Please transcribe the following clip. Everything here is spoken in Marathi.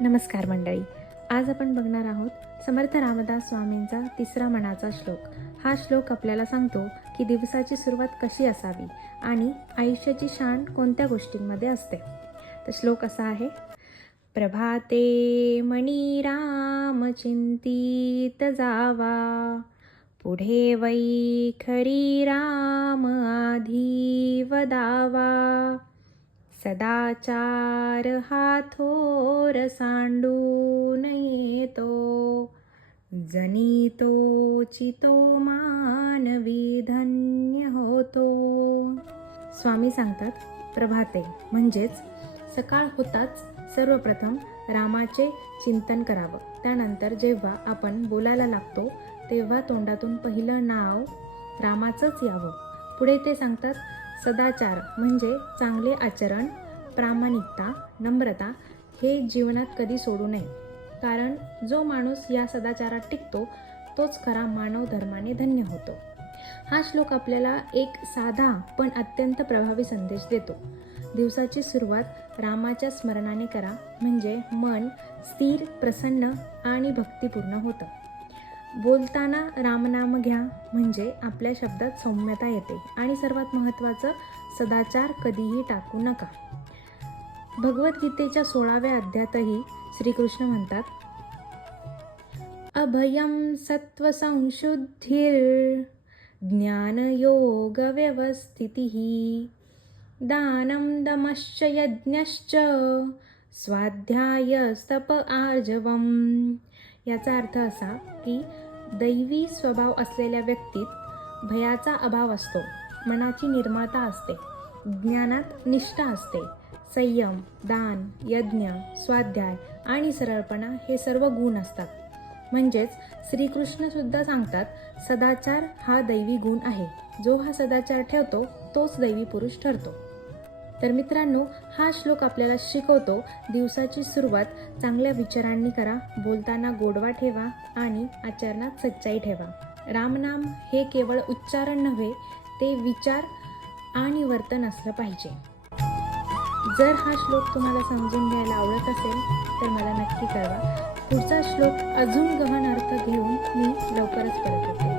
नमस्कार मंडळी. आज आपण बघणार आहोत समर्थ रामदास स्वामींचा तिसरा मनाचा श्लोक. हा श्लोक आपल्याला सांगतो की दिवसाची सुरुवात कशी असावी आणि आयुष्याची शान कोणत्या गोष्टींमध्ये असते. तर श्लोक असा आहे प्रभाते मणी राम चिंतित जावा पुढे वै खरी राम आधी वदावा सदाचार हा थोर सांडून येतो जनी तो चितो मानवी धन्य होतो स्वामी सांगतात प्रभाते म्हणजेच सकाळ होताच सर्वप्रथम रामाचे चिंतन करावं. त्यानंतर जेव्हा आपण बोलायला लागतो तेव्हा तोंडातून पहिलं नाव रामाचंच यावं. पुढे ते सांगतात सदाचार म्हणजे चांगले आचरण प्रामाणिकता नम्रता हे जीवनात कधी सोडू नये. कारण जो माणूस या सदाचारात टिकतो तोच खरा मानव धर्माने धन्य होतो. हा श्लोक आपल्याला एक साधा पण अत्यंत प्रभावी संदेश देतो. दिवसाची सुरुवात रामाच्या स्मरणाने करा म्हणजे मन स्थिर प्रसन्न आणि भक्तिपूर्ण होतं. बोलताना रामनाम घ्या म्हणजे आपल्या शब्दात सौम्यता येते आणि सर्वात महत्त्वाचं सदाचार कधीही टाकू नका. भगवद्गीतेच्या सोळाव्या अध्यातही श्रीकृष्ण म्हणतात अभयं सत्त्वसंशुद्धिर् ज्ञानयोगव्यवस्थिती दानं दमश्च यज्ञश्च स्वाध्यायस्तप आर्जवम. याचा अर्थ असा की दैवी स्वभाव असलेल्या व्यक्तीत भयाचा अभाव असतो मनाची निर्मळता असते ज्ञानात निष्ठा असते. संयम दान यज्ञ स्वाध्याय आणि सरळपणा हे सर्व गुण असतात. म्हणजेच श्रीकृष्णसुद्धा सांगतात सदाचार हा दैवी गुण आहे. जो हा सदाचार ठेवतो तोच दैवी पुरुष ठरतो. तर मित्रांनो हा श्लोक आपल्याला शिकवतो. दिवसाची सुरुवात चांगल्या विचारांनी करा. बोलताना गोडवा ठेवा आणि आचरणात सच्चाई ठेवा. रामनाम हे केवळ उच्चारण नव्हे ते विचार आणि वर्तन असलं पाहिजे. जर हा श्लोक तुम्हाला समजून घ्यायला आवडत असेल तर मला नक्की कळवा. पुढचा श्लोक अजून गहन अर्थ घेऊन मी लवकरच परत येते.